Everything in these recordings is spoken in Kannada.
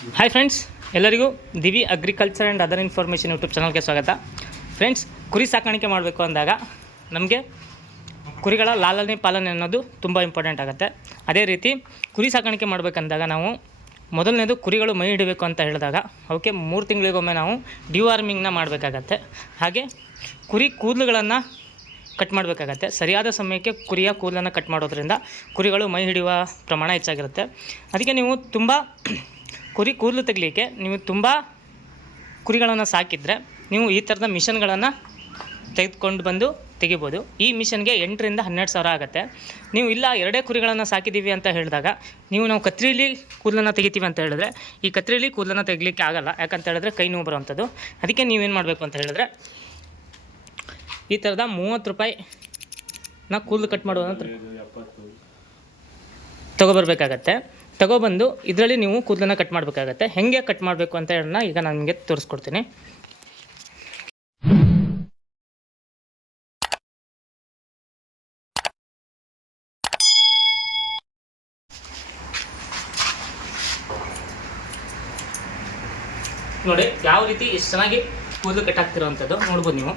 ಹಾಯ್ ಫ್ರೆಂಡ್ಸ್, ಎಲ್ಲರಿಗೂ Divi agriculture and other information YouTube ಚಾನಲ್ಗೆ ಸ್ವಾಗತ. ಫ್ರೆಂಡ್ಸ್, ಕುರಿ ಸಾಕಾಣಿಕೆ ಮಾಡಬೇಕು ಅಂದಾಗ ನಮಗೆ ಕುರಿಗಳ ಲಾಲನೆ ಪಾಲನೆ ಅನ್ನೋದು ತುಂಬ ಇಂಪಾರ್ಟೆಂಟ್ ಆಗುತ್ತೆ. ಅದೇ ರೀತಿ ಕುರಿ ಸಾಕಾಣಿಕೆ ಮಾಡಬೇಕಂದಾಗ ನಾವು ಮೊದಲನೇದು ಕುರಿಗಳು ಮೈ ಹಿಡಬೇಕು ಅಂತ ಹೇಳಿದಾಗ ಅವಕ್ಕೆ 3 ತಿಂಗಳಿಗೊಮ್ಮೆ ನಾವು ಡಿವಾರ್ಮಿಂಗ್ನ ಮಾಡಬೇಕಾಗತ್ತೆ. ಹಾಗೆ ಕುರಿ ಕೂದಲುಗಳನ್ನು ಕಟ್ ಮಾಡಬೇಕಾಗತ್ತೆ. ಸರಿಯಾದ ಸಮಯಕ್ಕೆ ಕುರಿಯ ಕೂದಲನ್ನು ಕಟ್ ಮಾಡೋದ್ರಿಂದ ಕುರಿಗಳು ಮೈ ಹಿಡಿಯುವ ಪ್ರಮಾಣ ಹೆಚ್ಚಾಗಿರುತ್ತೆ. ಅದಕ್ಕೆ ನೀವು ತುಂಬ ಕುರಿ ಕೂದಲು ತೆಗಲಿಕ್ಕೆ ನೀವು ತುಂಬ ಕುರಿಗಳನ್ನು ಸಾಕಿದರೆ ನೀವು ಈ ಥರದ ಮಿಷನ್ಗಳನ್ನು ತೆಗೆದುಕೊಂಡು ಬಂದು ತೆಗಿಬೋದು. ಈ ಮಿಷನ್ಗೆ 8 ರಿಂದ 12 ಸಾವಿರ ಆಗುತ್ತೆ. ನೀವು ಇಲ್ಲ 2 ಕುರಿಗಳನ್ನು ಸಾಕಿದ್ದೀವಿ ಅಂತ ಹೇಳಿದಾಗ ನಾವು ಕತ್ರಿಲಿ ಕೂದಲನ್ನು ತೆಗಿತೀವಿ ಅಂತ ಹೇಳಿದ್ರೆ ಈ ಕತ್ರಿಲಿ ಕೂದಲನ್ನು ತೆಗಿಲಿಕ್ಕೆ ಆಗಲ್ಲ. ಯಾಕಂತ ಹೇಳಿದ್ರೆ ಕೈ ನೋವು ಬರುವಂಥದ್ದು. ಅದಕ್ಕೆ ನೀವೇನು ಮಾಡಬೇಕು ಅಂತ ಹೇಳಿದ್ರೆ ಈ ಥರದ 30 ರೂಪಾಯಿನ ಕೂದಲು ಕಟ್ ಮಾಡುವಂಥ ತೊಗೊಬರ್ಬೇಕಾಗತ್ತೆ. ತೊಗೊಬಂದು ಇದರಲ್ಲಿ ನೀವು ಕೂದಲನ್ನು ಕಟ್ ಮಾಡಬೇಕಾಗತ್ತೆ. ಹೇಗೆ ಕಟ್ ಮಾಡಬೇಕು ಅಂತ ಹೇಳೋಣ ಈಗ ನಾನು ನಿಮಗೆ ತೋರಿಸ್ಕೊಡ್ತೀನಿ. ನೋಡಿ ಯಾವ ರೀತಿ ಎಷ್ಟು ಚೆನ್ನಾಗಿ ಕೂದಲು ಕಟ್ ಆಗ್ತಿರೋವಂಥದ್ದು ನೋಡ್ಬೋದು ನೀವು.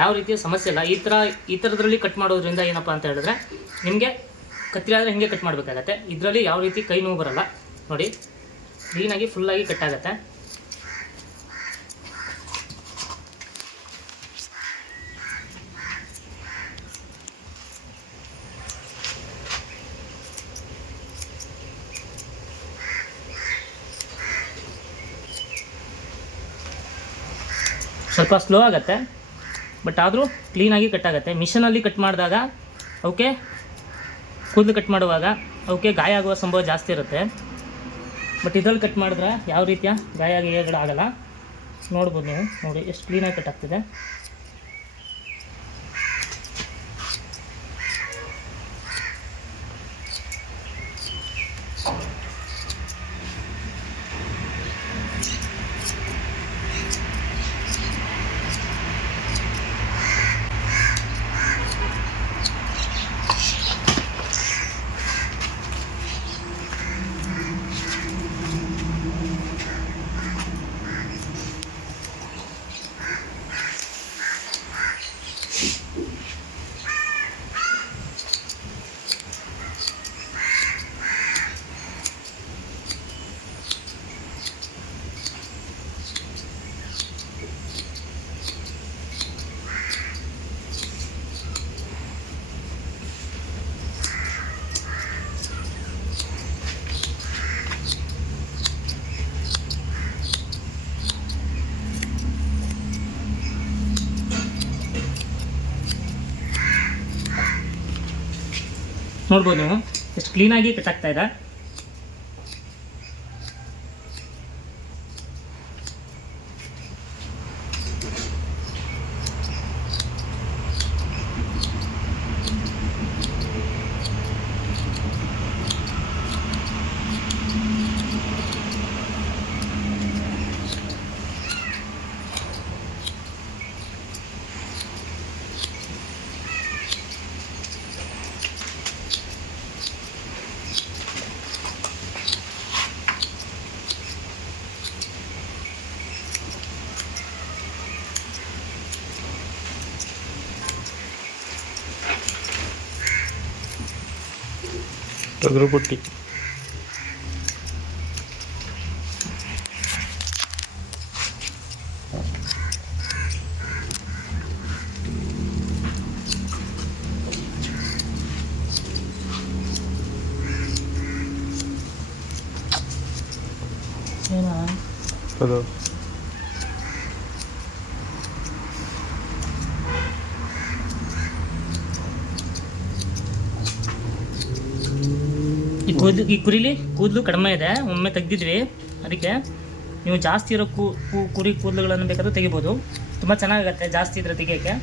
ಯಾವ ರೀತಿಯ ಸಮಸ್ಯೆ ಇಲ್ಲ. ಈ ಥರದ್ರಲ್ಲಿ ಕಟ್ ಮಾಡೋದ್ರಿಂದ ಏನಪ್ಪ ಅಂತ ಹೇಳಿದ್ರೆ ನಿಮಗೆ ಕತ್ರಿ ಆದರೆ ಹಿಂಗೆ ಕಟ್ ಮಾಡಬೇಕಾಗತ್ತೆ. ಇದರಲ್ಲಿ ಯಾವ ರೀತಿ ಕೈ ನೋವು ಬರಲ್ಲ. ನೋಡಿ ಕ್ಲೀನಾಗಿ ಫುಲ್ಲಾಗಿ ಕಟ್ ಆಗುತ್ತೆ. ಸ್ವಲ್ಪ ಸ್ಲೋ ಆಗುತ್ತೆ, ಬಟ್ ಆದರೂ ಕ್ಲೀನಾಗಿ ಕಟ್ ಆಗುತ್ತೆ. ಮಿಷನಲ್ಲಿ ಕಟ್ ಮಾಡಿದಾಗ ಅವಕ್ಕೆ ಕೂದಲು ಕಟ್ ಮಾಡುವಾಗ ಅವಕ್ಕೆ ಗಾಯ ಆಗುವ ಸಂಭವ ಜಾಸ್ತಿ ಇರುತ್ತೆ. ಬಟ್ ಇದರಲ್ಲಿ ಕಟ್ ಮಾಡಿದ್ರೆ ಯಾವ ರೀತಿಯ ಗಾಯಗಳು ಆಗಲ್ಲ. ನೋಡ್ಬೋದು ನೀವು. ನೋಡಿ ಎಷ್ಟು ಕ್ಲೀನಾಗಿ ಕಟ್ ಆಗ್ತಿದೆ. ನೋಡ್ಬೋದು ನೀವು ಎಷ್ಟು ಕ್ಲೀನಾಗಿ ಕಟ್ ಆಗ್ತಾ ಇದೆ. ಟಗರು ಪುಟ್ಟಿ ಅದು ಈ ಕುರಿಲಿ ಕೂದಲು ಕಡಿಮೆ ಇದೆ, ಒಮ್ಮೆ ತೆಗೆದಿದ್ವಿ. ಅದಕ್ಕೆ ನೀವು ಜಾಸ್ತಿ ಇರೋ ಕುರಿ ಕೂದಲುಗಳನ್ನು ಬೇಕಾದ್ರೂ ತೆಗಿಬೋದು. ತುಂಬ ಚೆನ್ನಾಗುತ್ತೆ ಜಾಸ್ತಿ ಇದ್ರೆ ತೆಗಿಯೋಕ್ಕೆ.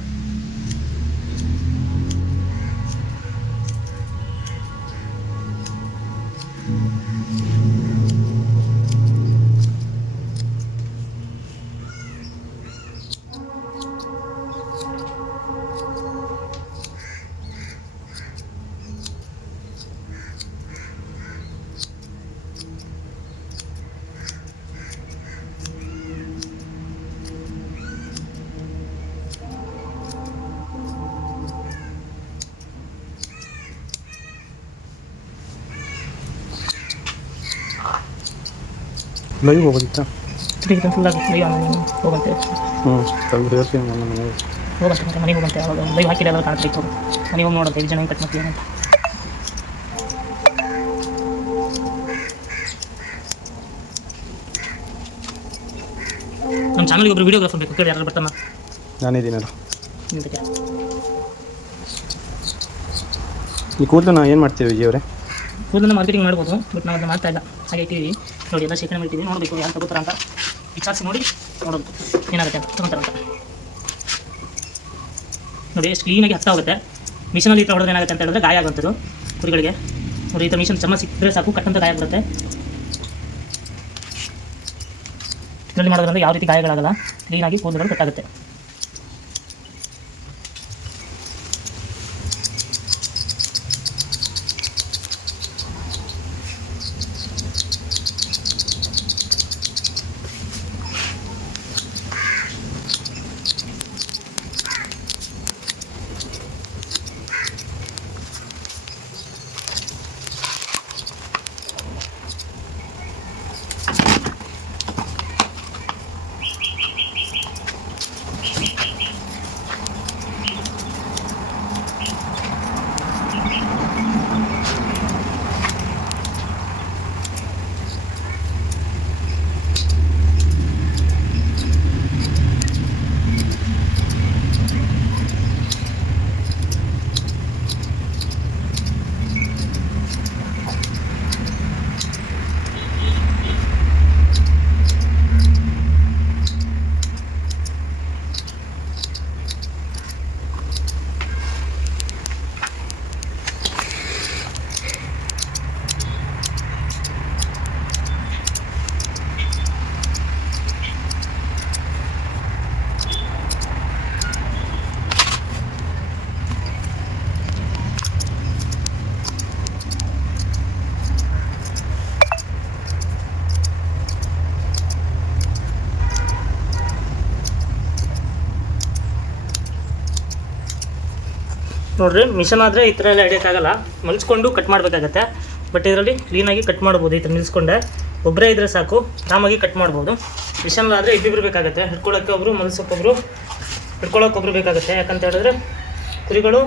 ಲೈವ್ ಹೋಗೋದಿತ್ತಾ? ಫುಲ್ ಆಗಿ ಲೈವ್ ಹೋಗಂತೆ ಅದು ಹೇಳ್ತೀನಿ ನಾನು ಮನೆಗೆ. ಹೋಗಂತೆ ಮತ್ತೆ ಮನೆಗೆ ಹೋಗಂತೆ. ಅವಾಗ ಲೈವ್ ಹಾಕಿಲ್ಲ ಎಲ್ಲ ಕಾಣ್ತೈತೆ. ಹೋಗಿ ಮನೆಗೆ ಹೋಗಿ ನೋಡಂತೆ 5 ಜನ ಹೆಂಗೆ ಕಟ್ ಮಾಡ್ತೀವಿ ಅಂತ. ನಮ್ಮ ಚಾನಲ್ಗೆ ಒಬ್ಬರು ವೀಡಿಯೋಗ್ರಾಫರ್ ಬೇಕು ಕೇಳಿ, ಯಾರು ಬರ್ತಾನ? ನಾನಿದ್ದೀನಲ್ಲ. ನಿಂತಕ್ಕೆ ಈ ಕೂದಲು ನಾವು ಏನು ಮಾಡ್ತೀವಿ ವಿಜಯ್ ಅವರೇ? ಕೂದಲನ್ನು ಮಾರ್ಕೆಟಿಂಗ್ ಮಾಡ್ಬೋದು, ಬಟ್ ನಾವು ಅದನ್ನು ಮಾಡ್ತಾ ಇಲ್ಲ. ಹಾಗೆ ಇಟ್ಟಿವಿ ನೋಡಿ, ಎಲ್ಲ ಶೇಖರಣೆ ಮಾಡ್ತೀವಿ. ನೋಡಬೇಕು ಯಾರು ತಗೋತಾರ ಅಂತ ವಿಚಾರಿಸಿ ನೋಡಿ ನೋಡೋದು ಏನಾಗುತ್ತೆ ಅಂತ ತಗೊಂತಾರಂತ ನೋಡಿ. ಎಷ್ಟು ಕ್ಲೀನಾಗಿ ಹತ್ತಾ ಹೋಗುತ್ತೆ. ಮಿಷನಲ್ಲಿ ಈ ಥರ ಹೊಡೆದ್ರೆ ಏನಾಗುತ್ತೆ ಅಂತ ಹೇಳಿದ್ರೆ ಗಾಯ ಆಗುವಂಥದ್ದು ಕುರಿಗಳಿಗೆ. ನೋಡಿ ಈ ಥರ ಮಿಷನ್ ಚಮ್ಮ ಸಿಕ್ಕಿದ್ರೆ ಸಾಕು, ಕಟ್ಟಂತ ಗಾಯ ಬರುತ್ತೆ. ಇದರಲ್ಲಿ ಮಾಡೋದ್ರಿಂದ ಯಾವ ರೀತಿ ಗಾಯಗಳಾಗಲ್ಲ, ಕ್ಲೀನಾಗಿ ಕೂದಲುಗಳು ಕಟ್ಟಾಗುತ್ತೆ. ನೋಡ್ರಿ, ಮಿಷನ್ ಆದರೆ ಈ ಥರ ಎಲ್ಲ ಹಿಡಿಯೋಕ್ಕಾಗಲ್ಲ, ಮಲ್ಸ್ಕೊಂಡು ಕಟ್ ಮಾಡಬೇಕಾಗತ್ತೆ. ಬಟ್ ಇದರಲ್ಲಿ ಕ್ಲೀನಾಗಿ ಕಟ್ ಮಾಡ್ಬೋದು. ಈ ಥರ ನಿಲ್ಲಿಸ್ಕೊಂಡೆ ಒಬ್ಬರೇ ಇದ್ದರೆ ಸಾಕು, ಆರಾಮಾಗಿ ಕಟ್ ಮಾಡ್ಬೋದು. ಮಿಷನ್ಲಾದರೆ ಇಬ್ಬಿಬ್ರು ಬೇಕಾಗುತ್ತೆ, ಹಿಡ್ಕೊಳ್ಳೋಕ್ಕೆ ಒಬ್ಬರು, ಮಲ್ಸೋಕ್ಕೊಬ್ರು, ಹಿಡ್ಕೊಳ್ಳೋಕ್ಕೊಬ್ರು ಬೇಕಾಗುತ್ತೆ. ಯಾಕಂತ ಹೇಳಿದ್ರೆ ಕುರಿಗಳು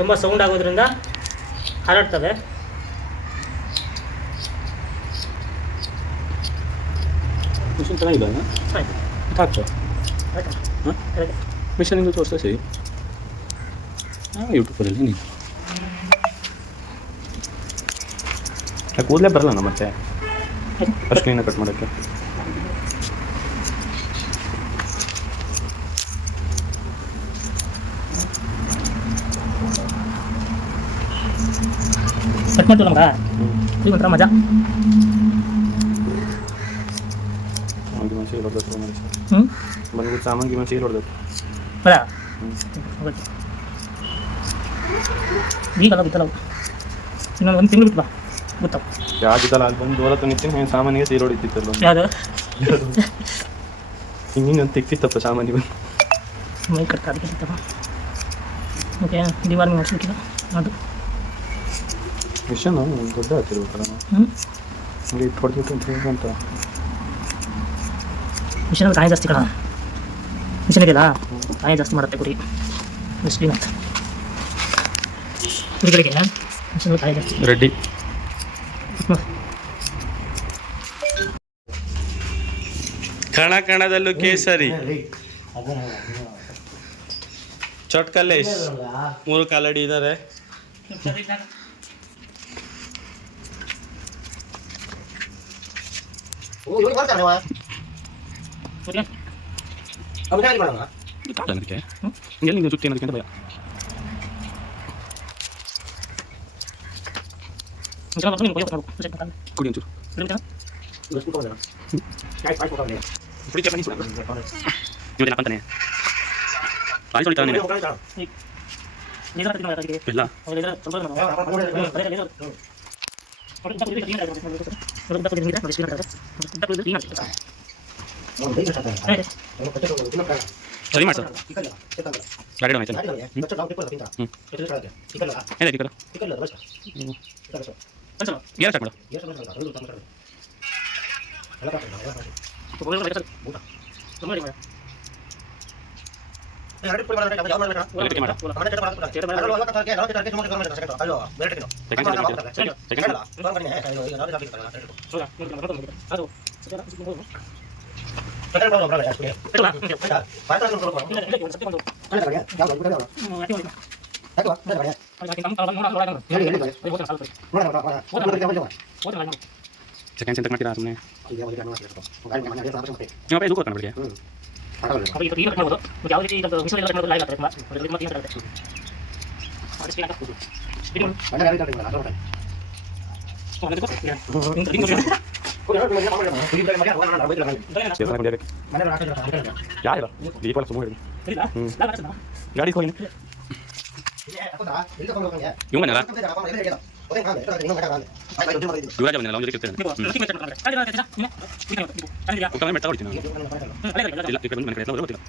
ತುಂಬ ಸೌಂಡ್ ಆಗೋದ್ರಿಂದ ಹಾರಾಡ್ತವೆ. ಮಿಷನ್ ಚೆನ್ನಾಗಿದೆ ಆಯಿತು ಸಾಕು. ಆಯ್ತಾ ಮಿಷನಿಂದ ತೋರಿಸ್ತಾ ಸರಿ. ಯೂಟ್ಯೂಬಲ್ಲಿ ನೀನು ಕೂದಲೇ ಬರಲ್ಲ ಮತ್ತೆ ಅಷ್ಟು ಕ್ಲೀನಾಗಿ ಕಟ್ ಮಾಡೋಕ್ಕೆ. ಕಟ್ ಮಾಡ್ತೀವಿ ನಮ್ಗೆ ಈಗ ಒಂಥರ ಮಜಾ. ಸಾಮಾನ್ಗೆ ಮನುಷ್ಯ ಹೊಡೆದತ್ತು ಮನುಷ್ಯ ಬಂದ್ಬಿಟ್ಟು ಸಾಮಾನ್ಗೆ ಮನುಷ್ಯ ಹೊಡೆದತ್ತು. ಅಲ್ಲ ಈಗಲ್ಲ ಬಿತ್ತಲ್ಲ, ಇನ್ನೊಂದು 1 ತಿಂಗಳು ಬಿಟ್ಟು ಬಾ ಗೊತ್ತಾವ. ಯಾವ್ದಿದ್ದಲ್ಲ ಅಲ್ಲಿ ಬಂದು ದೂರ ನಿಂತೀನಿ ಸಾಮಾನ್ಯ ಸೀರೆ ಹೊಡಿತಿತ್ತಲ್ಲ. ಯಾವುದು ಹಿಂಗಿಂಗಂತ ತೆಕ್ಕಿತ್ತಪ್ಪ ಸಾಮಾನ್ಯ ಬಂದು ಮೈ ಕಟ್ಟ ಅದಕ್ಕೆ ಸಿಗ್ತವ. ಓಕೆ ಡಿವಾರ್ಮಿಂಗ್ ಮಾಡಿಸ್ಬೇಕಿಲ್ಲ ಅದು ಮಿಷನು ದೊಡ್ಡ ಹತ್ತಿರ್ಬೇಕಲ್ಲ. ಹಂಗೆ ಇಟ್ಟು ಹೊಡೆದ್ಬಿಟ್ಟು ಅಂತ ಮಿಷನಲ್ಲಿ ಕಾಯಿ ಜಾಸ್ತಿ ಕಣ. ಮಿಷನ್ ಇದೆಯಲ್ಲ ಕಾಯಿ ಜಾಸ್ತಿ ಮಾಡುತ್ತೆ ಕುರಿ ಮುಸ್ಲಿ ಮತ್ತು ಕುರಿಗಳಿಗೆ ಮಿಷನಲ್ಲಿ ಕಾಯಿ ಜಾಸ್ತಿ. ರೆಡ್ಡಿ ಕಣ ಕಣದಲ್ಲೂ ಕೇಸರಿ ಚೊಟ್ಕಲ್ಲೇಶ್ 3 ಕಾಲಡಿ ಇದ್ದಾರೆ. ಎಲ್ಲಿ ಸುತ್ತಿ ಅನ್ನೋದಕ್ಕಿಂತ ಭಯ. ಕುಡಿ ಒಂಚೂರು ಇವತ್ತು ಅಂತಾನೆ ಬಾಯಿ ಹೊಡಿತಾನೆ ಇಲ್ಲ ಸರಿ ಮಾಡ್ಸು ಗಾಡಿ ಆಯ್ತು. ಏನು ಸ್ಟಾರ್ಟ್ ಮಾಡು. ಸೆಕೆಂಡ್ ಸೆಂಟರ್ ಮಾಡ್ತೀರಾ ಸುಮ್ಮನೆ ನೀವು ಇದು ಕೊಡ್ತಾನೆ ಬಿಡಿ ಯಾರಿಲ್ಲ ದೀಪ ಸುಮ್ಮನೆ ಗಾಡಿ ಹೋಗಿ ಇವ್ ಮನೆಯಲ್ಲ ಯುವರಾಜ ಮನೆಯಲ್ಲ ಅವ್ನು ಜೊತೆ ಊಟ ಮಾಡಿ ತಗೊಳ್ತೀನಿ ಇಲ್ಲ ಈ ಕಡೆ ಬಂದು ಮನೆ ಕಡೆ ಎಲ್ಲ ಗೊತ್ತಿಲ್ಲ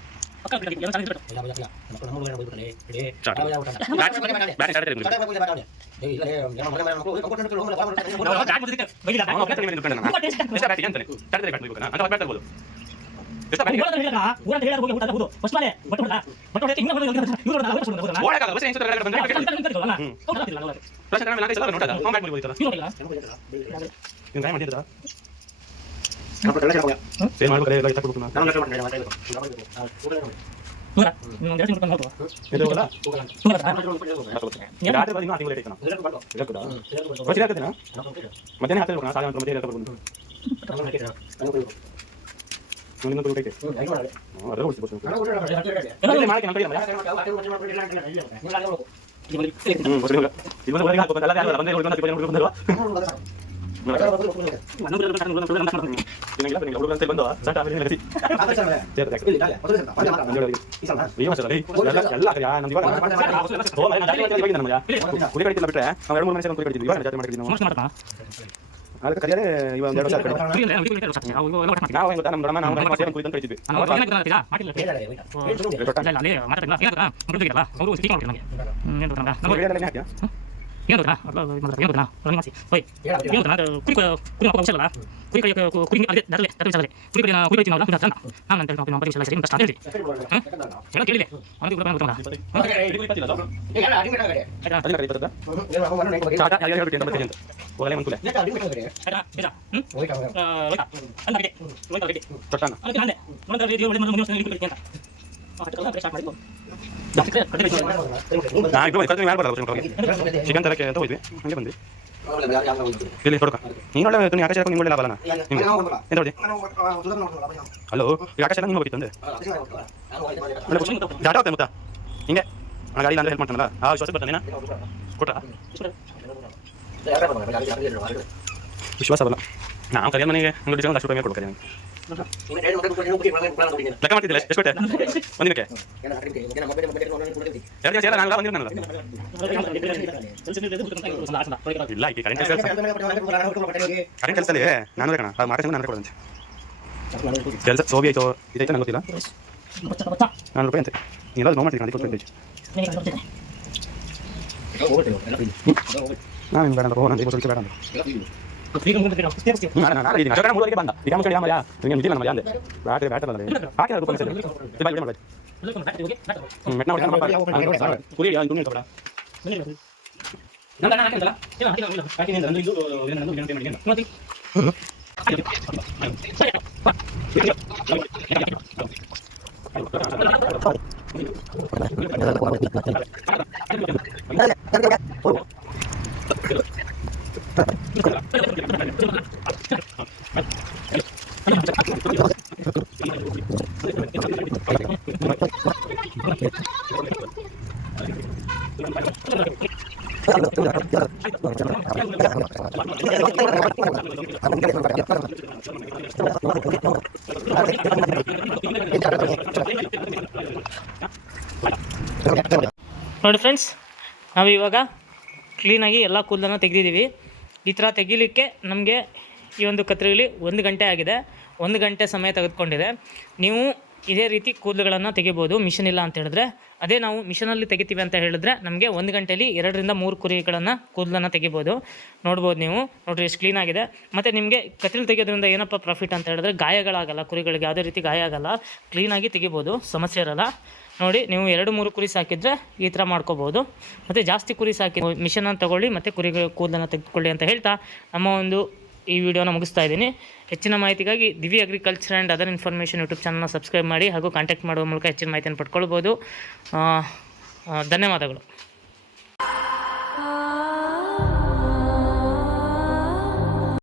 ಅದಕ್ಕೆ ಕರಿಯಾರೆ ಇವಾಗ 2 ವರ್ಷ ನಾವು ಹೆಂಗ್ ಗೊತ್ತಾ ನಮ್ಮ ದೊಡ್ಡಮ್ಮ ನಾವು ಸೇರಿ ಕುಳಿತು ಕಳಿತಿದ್ವಿ ಚಿಕನ್ ತರಕ್ಕೆ ಅಂತ ಹೋದ್ವಿ ಹಂಗೆ ಬಂದ್ವಿ ಇಲ್ಲಿ ತೊಡಕ ನೀನು ಒಳ್ಳೆ ನೀನು ಆಕಾಶ ನಿಂಗೆ ಒಳ್ಳೆ ಲಾಭಲ್ಲ ನಿಮ್ಗೆ ಎಂತ ಹೊಡಿ ಹಲೋ ಈಗ ಆಕಾಶ ನಿಮ್ಗೆ ಹೋಗಿತ್ತು ಅಂದ್ರೆ ಜಾಟ ಹೋಗ್ತೇನೆ ಗೊತ್ತಾ ಹಿಂಗೆ ಗಾಡಿ ಅಂದ್ರೆ ಹೆಲ್ಪ್ ಮಾಡ್ತಾನಲ್ಲ ಆ ವಿಶ್ವಾಸ ಬರ್ತಾನೆ ಕೊಟ್ಟ ವಿಶ್ವಾಸ ಬಲ್ಲ ನಾವು ಕರಿಯ ಮನೆಗೆ ಅಂಗಡಿ ಅಷ್ಟು ರೂಪಾಯಿ ಕೊಡ್ಬೇಕು ಲೆಕ್ಕ ಮಾಡ್ತಿದ್ದಿಲ್ಲ ಎಷ್ಟು ಕೊಟ್ಟೆ ಒಂದಿನಕ್ಕೆ 2 ದಿವಸ ನಾನು ಬಂದಿರಲ್ಲ ಇಲ್ಲ ಈಗ ಕರೆಂಟ್ ಕೆಲಸದಲ್ಲಿ ನಾನು ಕಣ ಅದು ಮಾರ್ಕೆಟ್ ನಾನು ಕೊಡಂತೆ ಕೆಲಸ ಸೋಬಿ ಆಯ್ತು ಇದೈತೆ ನಂಗೆ ಗೊತ್ತಿಲ್ಲ ₹4 ಅಂತೆ ನೀವೆಲ್ಲ ನೋ ಮಾಡ್ತೀನಿ ಅದಕ್ಕೆ ನಾನು ನಿಮ್ಗೆ ಬೇಡ ಅಂತ ಹೋಗೋಣ ಬೇಡ ಅಂತ ಬಂದ ಈಗ ಮುಚ್ಚಡಿ ಆಮಯ್ಯ ನಿಮಗೆ ನಿಂತಿಲ್ಲ ನಮ್ಮ ಅಂದೆ ಬ್ಯಾಟ್ರಿ ಬ್ಯಾಟರ್ ಅಲ್ಲ ಹಾಕಿ ರೂಪಾಯಿ ಸರಿ ಮಾಡ್ಬೇಕು ಮೆಟ್ನ ಕುರಿ ತುಣಿ ತಗೊಳ ನೋಡಿ ಫ್ರೆಂಡ್ಸ್, ನಾವು ಇವಾಗ ಕ್ಲೀನಾಗಿ ಎಲ್ಲ ಕೂದಲನ್ನು ತೆಗೆದಿದ್ದೀವಿ. ಈ ಥರ ತೆಗಿಲಿಕ್ಕೆ ನಮಗೆ ಈ ಒಂದು ಕತ್ತರಿಲಿ 1 ಗಂಟೆ ಆಗಿದೆ. 1 ಗಂಟೆ ಸಮಯ ತೆಗೆದುಕೊಂಡಿದೆ. ನೀವು ಇದೇ ರೀತಿ ಕೂದಲುಗಳನ್ನು ತೆಗಿಬೋದು ಮಿಷನ್ ಇಲ್ಲ ಅಂತ ಹೇಳಿದ್ರೆ. ಅದೇ ನಾವು ಮಿಷನಲ್ಲಿ ತೆಗಿತೀವಿ ಅಂತ ಹೇಳಿದ್ರೆ ನಮಗೆ 1 ಗಂಟೆಯಲ್ಲಿ 2ರಿಂದ 3 ಕುರಿಗಳನ್ನು ಕೂದಲನ್ನು ತೆಗಿಬೋದು. ನೋಡ್ಬೋದು ನೀವು, ನೋಡಿರಿ ಎಷ್ಟು ಕ್ಲೀನಾಗಿದೆ. ಮತ್ತು ನಿಮಗೆ ಕತ್ರಿಲಿ ತೆಗೆಯೋದ್ರಿಂದ ಏನಪ್ಪ ಪ್ರಾಫಿಟ್ ಅಂತ ಹೇಳಿದ್ರೆ ಗಾಯಗಳಾಗಲ್ಲ, ಕುರಿಗಳಿಗೆ ಯಾವುದೇ ರೀತಿ ಗಾಯ ಆಗಲ್ಲ, ಕ್ಲೀನಾಗಿ ತೆಗಿಬೋದು, ಸಮಸ್ಯೆ ಇರಲ್ಲ. ನೋಡಿ, ನೀವು 2-3 ಕುರಿ ಸಾಕಿದರೆ ಈ ಥರ ಮಾಡ್ಕೋಬೋದು. ಮತ್ತು ಜಾಸ್ತಿ ಕುರಿ ಸಾಕಿ ಮಿಷನನ್ನು ತೊಗೊಳ್ಳಿ ಮತ್ತು ಕುರಿಗಳ ಕೂದಲನ್ನು ತೆಗೆದುಕೊಳ್ಳಿ ಅಂತ ಹೇಳ್ತಾ ನಮ್ಮ ಒಂದು ಈ ವಿಡಿಯೋನ ಮುಗಿಸ್ತಾ ಇದ್ದೀನಿ. ಹೆಚ್ಚಿನ ಮಾಹಿತಿಗಾಗಿ Divi agriculture and other information YouTube ಚಾನಲ್ನ ಸಬ್ಸ್ಕ್ರೈಬ್ ಮಾಡಿ ಹಾಗೂ ಕಾಂಟ್ಯಾಕ್ಟ್ ಮಾಡುವ ಮೂಲಕ ಹೆಚ್ಚಿನ ಮಾಹಿತಿಯನ್ನು ಪಡ್ಕೊಳ್ಬೋದು. ಧನ್ಯವಾದಗಳು.